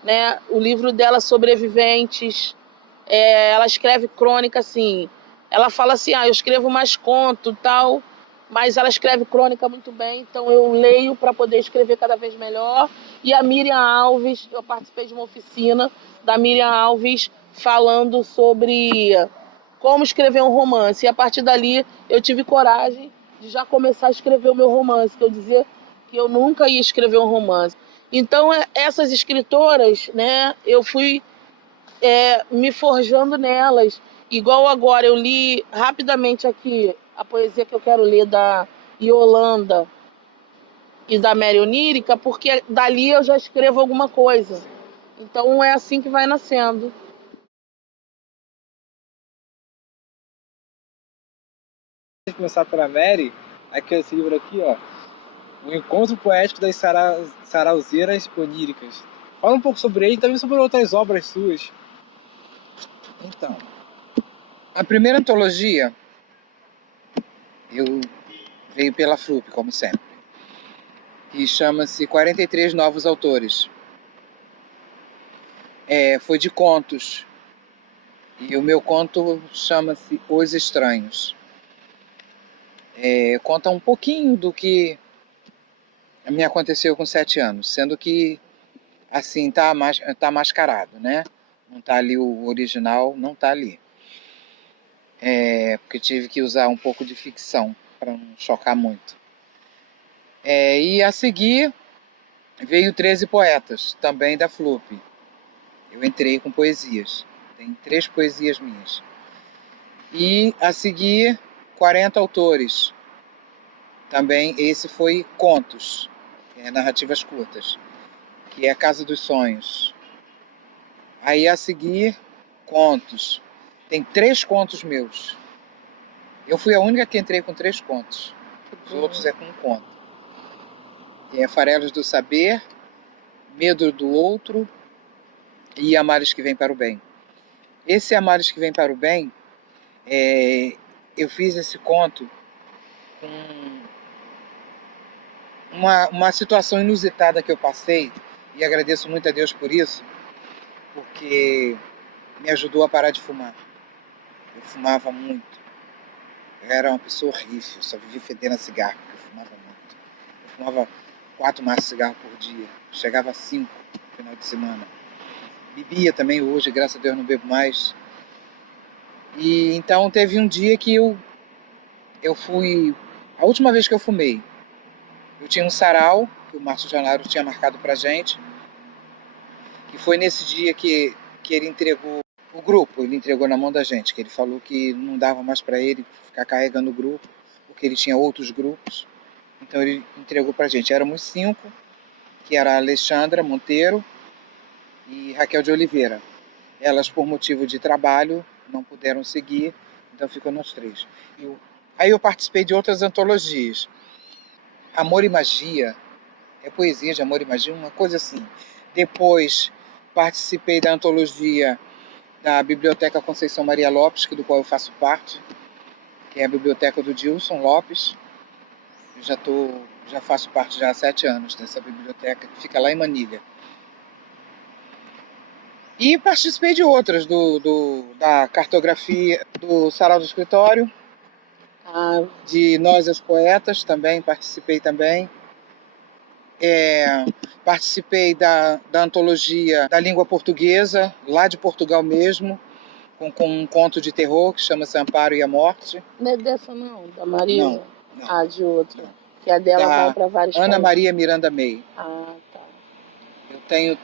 né? O livro dela, Sobreviventes. Ela escreve crônica, assim. Ela fala assim, eu escrevo mais conto e tal, mas ela escreve crônica muito bem, então eu leio para poder escrever cada vez melhor. E a Miriam Alves, eu participei de uma oficina da Miriam Alves falando sobre como escrever um romance. E a partir dali eu tive coragem de já começar a escrever o meu romance, que eu dizia que eu nunca ia escrever um romance. Então, essas escritoras, né, eu fui me forjando nelas. Igual agora, eu li rapidamente aqui a poesia que eu quero ler da Yolanda e da Mary Onírica, porque dali eu já escrevo alguma coisa. Então é assim que vai nascendo. Vou começar pela Mary, aqui esse livro aqui, ó. O Encontro Poético das Sarauzeiras Oníricas. Fala um pouco sobre ele e também sobre outras obras suas. Então, a primeira antologia veio pela FLUP, como sempre, e chama-se 43 Novos Autores. Foi de contos, e o meu conto chama-se Os Estranhos. Conta um pouquinho do que me aconteceu com 7 anos, sendo que, assim, tá mascarado, né? Não tá ali o original, não tá ali. Porque tive que usar um pouco de ficção para não chocar muito. E a seguir veio 13 Poetas, também da FLUP. Eu entrei com poesias. Tem 3 poesias minhas. E a seguir 40 Autores. Também esse foi contos, narrativas curtas, que é a Casa dos Sonhos. Aí a seguir contos. Tem 3 contos meus. Eu fui a única que entrei com 3 contos. Os outros é com um conto. Que é Farelos do Saber, Medo do Outro e Amares que Vem para o Bem. Esse Amares que Vem para o Bem, eu fiz esse conto com uma situação inusitada que eu passei, e agradeço muito a Deus por isso, porque me ajudou a parar de fumar. Eu fumava muito. Eu era uma pessoa horrível, só vivia fedendo a cigarro, porque eu fumava muito. Eu fumava 4 maços de cigarro por dia, chegava a 5 no final de semana. Bebia também hoje, graças a Deus não bebo mais. E então teve um dia que eu fui... A última vez que eu fumei, Eu tinha um sarau, que o Márcio Janaro tinha marcado pra gente, e foi nesse dia que ele entregou o grupo, ele entregou na mão da gente, que ele falou que não dava mais para ele ficar carregando o grupo, porque ele tinha outros grupos. Então ele entregou pra gente. Éramos 5, que era a Alexandra Monteiro e Raquel de Oliveira. Elas, por motivo de trabalho, não puderam seguir, então ficou nós 3. Aí eu participei de outras antologias. Amor e Magia, é poesia de Amor e Magia, uma coisa assim. Depois participei da antologia da Biblioteca Conceição Maria Lopes, do qual eu faço parte, que é a biblioteca do Dilson Lopes. Eu já faço parte já há 7 anos dessa biblioteca, que fica lá em Manilha. E participei de outras, da cartografia, do Sarau do Escritório, de Nós as Poetas, também participei também. Participei da antologia da língua portuguesa, lá de Portugal mesmo, com um conto de terror que chama-se Amparo e a Morte. Não é dessa não, da Marisa? Não. Ah, de outra. Que a dela vai para vários Ana países. Maria Miranda May. Ah, tá. Eu tenho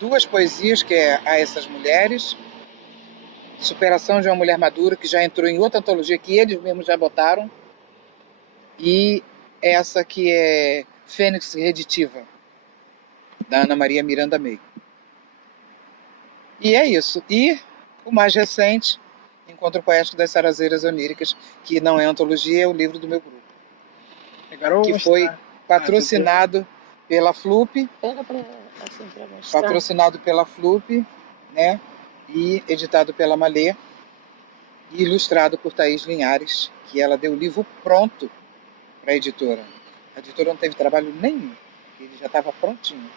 2 poesias, que é A Essas Mulheres, Superação de uma Mulher Madura, que já entrou em outra antologia que eles mesmos já botaram, e essa que é Fênix Reditiva, da Ana Maria Miranda May. E é isso. E o mais recente, Encontro Poético das Sarazeiras Oníricas, que não é antologia, é o livro do meu grupo. Que foi patrocinado pela FLUP. Pega pra mostrar. Patrocinado pela FLUP, né? E editado pela Malê. E ilustrado por Thaís Linhares, que ela deu o livro pronto para a editora. A editora não teve trabalho nenhum. Ele já estava prontinho.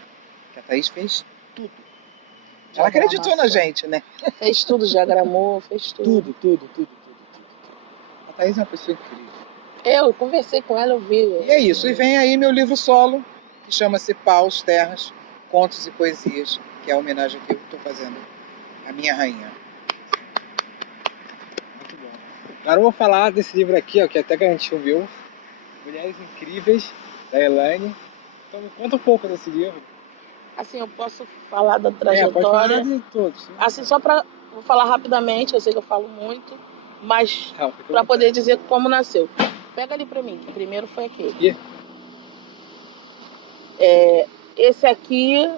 Que a Thaís fez tudo. Ela acreditou na gente, né? Fez tudo, diagramou, fez tudo. Tudo. A Thaís é uma pessoa incrível. Eu conversei com ela, eu vi. E é isso. E vem aí meu livro solo, que chama-se Paus, Terras, Contos e Poesias, que é a homenagem que eu estou fazendo à minha rainha. Muito bom. Agora eu vou falar desse livro aqui, ó, que até que a gente viu, Mulheres Incríveis, da Elaine. Então me conta um pouco desse livro. Assim, eu posso falar da trajetória. Pode falar de todos. Assim, vou falar rapidamente, eu sei que eu falo muito, mas para poder dizer como nasceu. Pega ali para mim, que primeiro foi aquele. Esse aqui,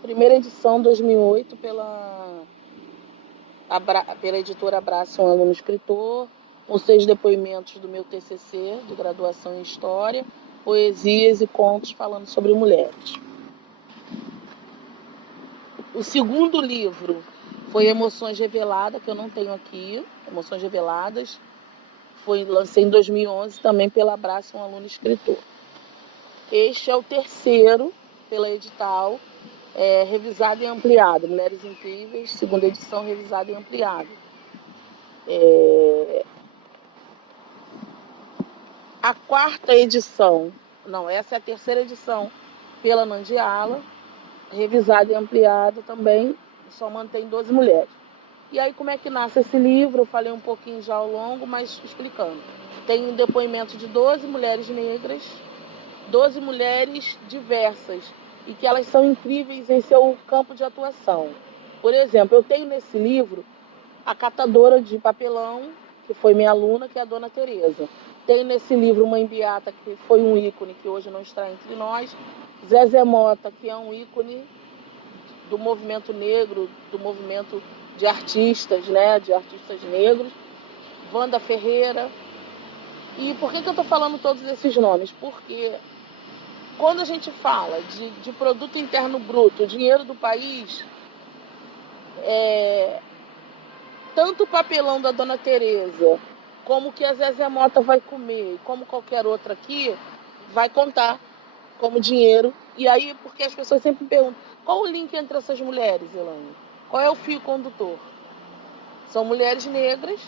primeira edição 2008 pela editora Abraço, um aluno escritor, com 6 depoimentos do meu TCC de graduação em História, poesias e contos falando sobre mulheres. O segundo livro foi Emoções Reveladas, que eu não tenho aqui, Emoções Reveladas, lancei em 2011 também pela Abraço, um aluno escritor. Este é o terceiro pela edital, revisado e ampliado, Mulheres Incríveis, segunda edição, revisado e ampliado. A quarta edição, essa é a terceira edição pela Nandiala, revisado e ampliado também, só mantém 12 mulheres. E aí como é que nasce esse livro? Eu falei um pouquinho já ao longo, mas explicando. Tem um depoimento de 12 mulheres negras, 12 mulheres diversas, e que elas são incríveis em seu campo de atuação. Por exemplo, eu tenho nesse livro a catadora de papelão, que foi minha aluna, que é a Dona Tereza. Tem nesse livro Mãe Beata, que foi um ícone, que hoje não está entre nós. Zezé Mota, que é um ícone do movimento negro, do movimento de artistas, né, de artistas negros. Wanda Ferreira. E por que eu estou falando todos esses nomes? Porque quando a gente fala de produto interno bruto, dinheiro do país, tanto o papelão da Dona Tereza, como que a Zezé Mota vai comer, como qualquer outra aqui, vai contar como dinheiro. E aí, porque as pessoas sempre me perguntam, qual o link entre essas mulheres, Elaine? Qual é o fio condutor? São mulheres negras,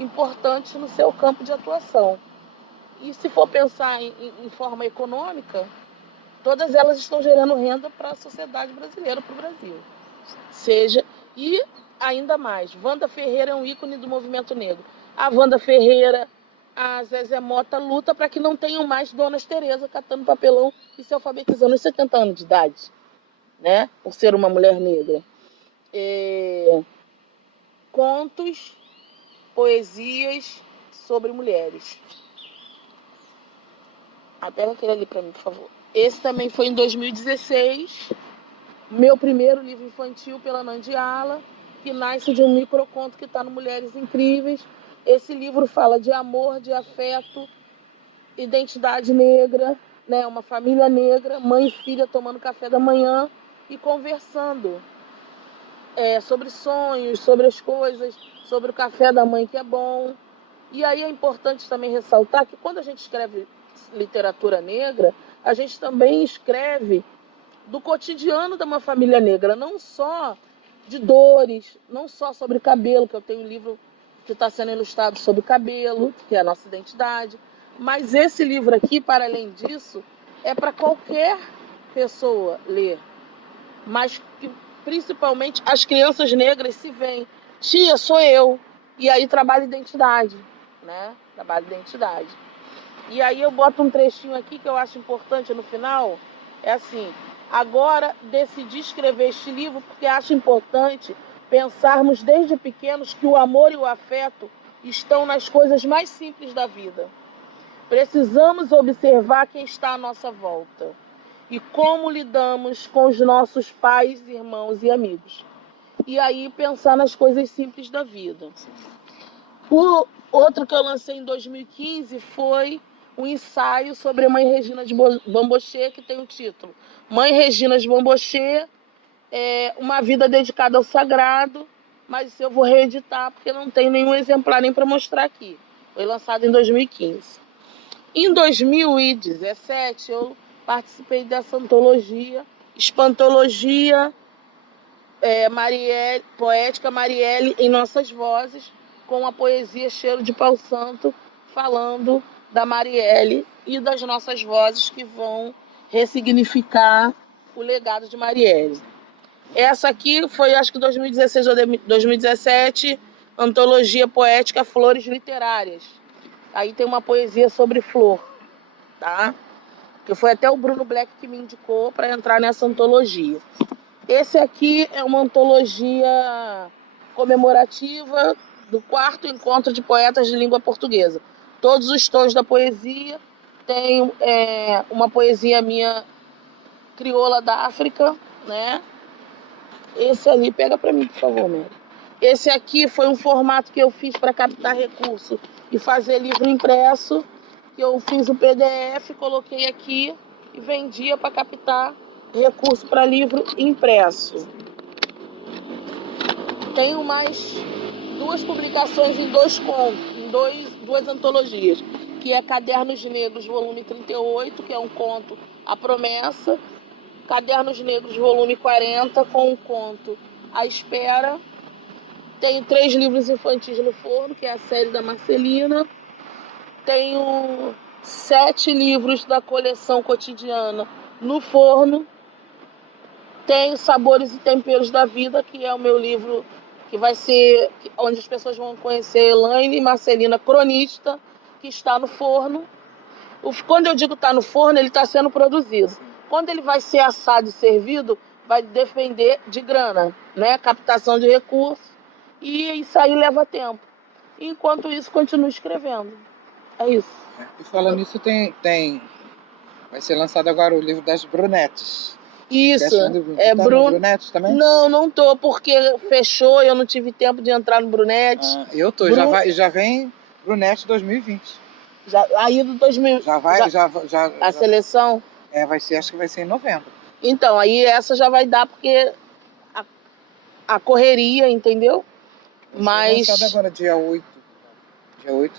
importantes no seu campo de atuação. E se for pensar em forma econômica, todas elas estão gerando renda para a sociedade brasileira, para o Brasil. E ainda mais, Wanda Ferreira é um ícone do movimento negro. A Wanda Ferreira a Zezé Mota luta para que não tenham mais Donas Teresa catando papelão e se alfabetizando aos 70 anos de idade, né? Por ser uma mulher negra. Contos, poesias sobre mulheres. Pega aquele ali para mim, por favor. Esse também foi em 2016. Meu primeiro livro infantil pela Nandiala, que nasce de um microconto que está no Mulheres Incríveis. Esse livro fala de amor, de afeto, identidade negra, né? Uma família negra, mãe e filha tomando café da manhã e conversando sobre sonhos, sobre as coisas, sobre o café da mãe que é bom. E aí é importante também ressaltar que quando a gente escreve literatura negra, a gente também escreve do cotidiano de uma família negra, não só de dores, não só sobre cabelo, que eu tenho um livro que está sendo ilustrado sobre cabelo, que é a nossa identidade, mas esse livro aqui, para além disso, é para qualquer pessoa ler, mas que principalmente as crianças negras se veem, tia, sou eu, e aí trabalha identidade, né? Trabalha identidade. E aí eu boto um trechinho aqui que eu acho importante no final, é assim: agora decidi escrever este livro porque acho importante pensarmos desde pequenos que o amor e o afeto estão nas coisas mais simples da vida. Precisamos observar quem está à nossa volta e como lidamos com os nossos pais, irmãos e amigos. E aí pensar nas coisas simples da vida. O outro que eu lancei em 2015 foi um ensaio sobre a Mãe Regina de Bamboché, que tem o título Mãe Regina de Bamboché, uma vida dedicada ao sagrado, mas eu vou reeditar porque não tem nenhum exemplar nem para mostrar aqui. Foi lançado em 2015. Em 2017 eu participei dessa antologia, Espantologia Poética Marielle em Nossas Vozes, com a poesia Cheiro de Pau Santo, falando da Marielle e das nossas vozes que vão ressignificar o legado de Marielle. Essa aqui foi, acho que 2016 ou 2017, Antologia Poética Flores Literárias. Aí tem uma poesia sobre flor, tá? Que foi até o Bruno Black que me indicou para entrar nessa antologia. Esse aqui é uma antologia comemorativa do 4º Encontro de Poetas de Língua Portuguesa. Todos os tons da poesia. Tem uma poesia minha crioula da África, né? Esse ali, pega para mim, por favor, Mary. Esse aqui foi um formato que eu fiz para captar recurso e fazer livro impresso, que eu fiz o PDF, coloquei aqui e vendia para captar recurso para livro impresso. Tenho mais 2 publicações em 2 contos, em duas antologias, que é Cadernos Negros, volume 38, que é um conto A Promessa, Cadernos Negros, volume 40, com um conto A Espera. Tenho 3 livros infantis no forno, que é a série da Marcelina. Tenho 7 livros da coleção cotidiana no forno. Tenho Sabores e Temperos da Vida, que é o meu livro que vai ser onde as pessoas vão conhecer Elaine Marcelina, cronista, que está no forno. Quando eu digo está no forno, ele está sendo produzido. Quando ele vai ser assado e servido, vai depender de grana, né? Captação de recursos, e isso aí leva tempo. Enquanto isso, continuo escrevendo. É isso. E falando nisso, vai ser lançado agora o livro das Brunettes. Isso, Bruno. Brunettes também? Não tô, porque fechou, eu não tive tempo de entrar no Brunettes. Eu tô, já vem Brunette 2020. Aí do 2000. A seleção? Acho que vai ser em novembro. Então, aí essa já vai dar, porque a correria, entendeu? Mas lançado agora, dia 8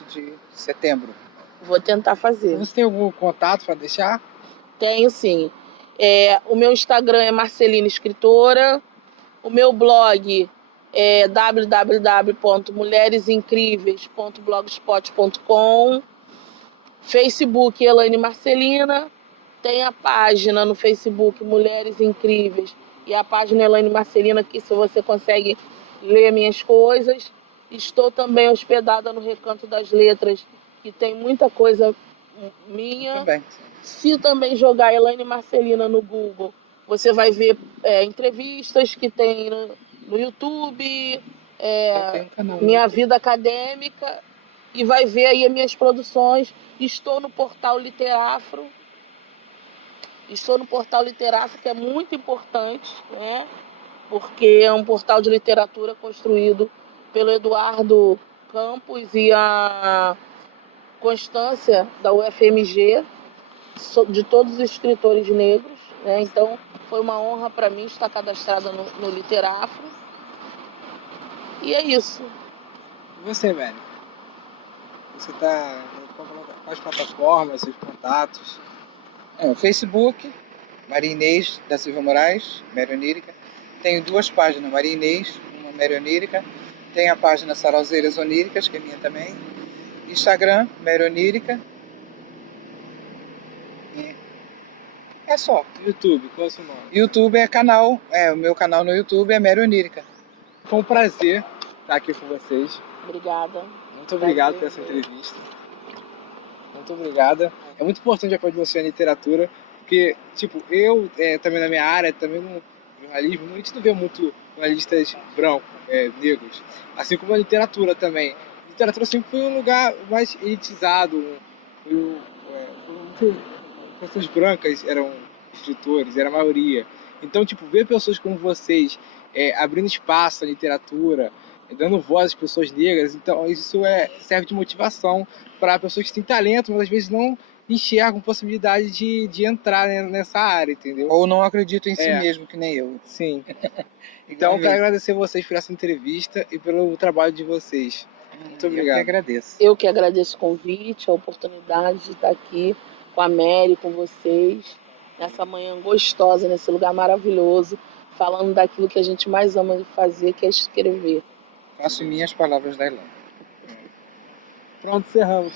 de setembro. Vou tentar fazer. Você tem algum contato para deixar? Tenho sim. O meu Instagram é Marcelina Escritora. O meu blog é www.mulheresincríveis.blogspot.com. Facebook Elaine Marcelina. Tem a página no Facebook Mulheres Incríveis e a página Elaine Marcelina, que se você consegue ler minhas coisas. Estou também hospedada no Recanto das Letras que tem muita coisa minha. Também. Se também jogar Elaine Marcelina no Google, você vai ver entrevistas que tem no YouTube, Eu tenho um canal. minha vida acadêmica, e vai ver aí as minhas produções. Estou no portal Literafro. Estou no portal Literafro, que é muito importante, né? Porque é um portal de literatura construído pelo Eduardo Campos e a Constância da UFMG, de todos os escritores negros, né? Então foi uma honra para mim estar cadastrada no Literafro. E é isso. E você, velho? Você tá com as plataformas, seus contatos? O Facebook, Maria Inês da Silva Moraes, Mary Onírica. Tenho 2 páginas, Maria Inês, uma Mary Onírica. Tem a página Saralzeiras Oníricas, que é minha também. Instagram, Mary Onírica. E é só. YouTube, qual é o seu nome? YouTube é canal, o meu canal no YouTube é Mary Onírica. Foi um prazer estar aqui com vocês. Obrigada. Muito obrigado por essa entrevista. Muito obrigada. É muito importante a participação em literatura, porque, tipo, eu também na minha área, também no jornalismo, a gente não vê muito jornalistas brancos, negros, assim como a literatura também. A literatura sempre foi um lugar mais elitizado, pessoas brancas eram escritores, era a maioria. Então, tipo, ver pessoas como vocês abrindo espaço à literatura, dando voz às pessoas negras, então isso serve de motivação para pessoas que têm talento, mas às vezes não enxergam possibilidade de entrar nessa área, entendeu? Ou não acredito em si mesmo, que nem eu. Sim. Então, eu quero agradecer vocês por essa entrevista e pelo trabalho de vocês. Muito obrigado. Eu que agradeço. Eu que agradeço o convite, a oportunidade de estar aqui com a Mary, com vocês, nessa manhã gostosa, nesse lugar maravilhoso, falando daquilo que a gente mais ama de fazer, que é escrever. Faço minhas palavras da Elane. Pronto, encerramos.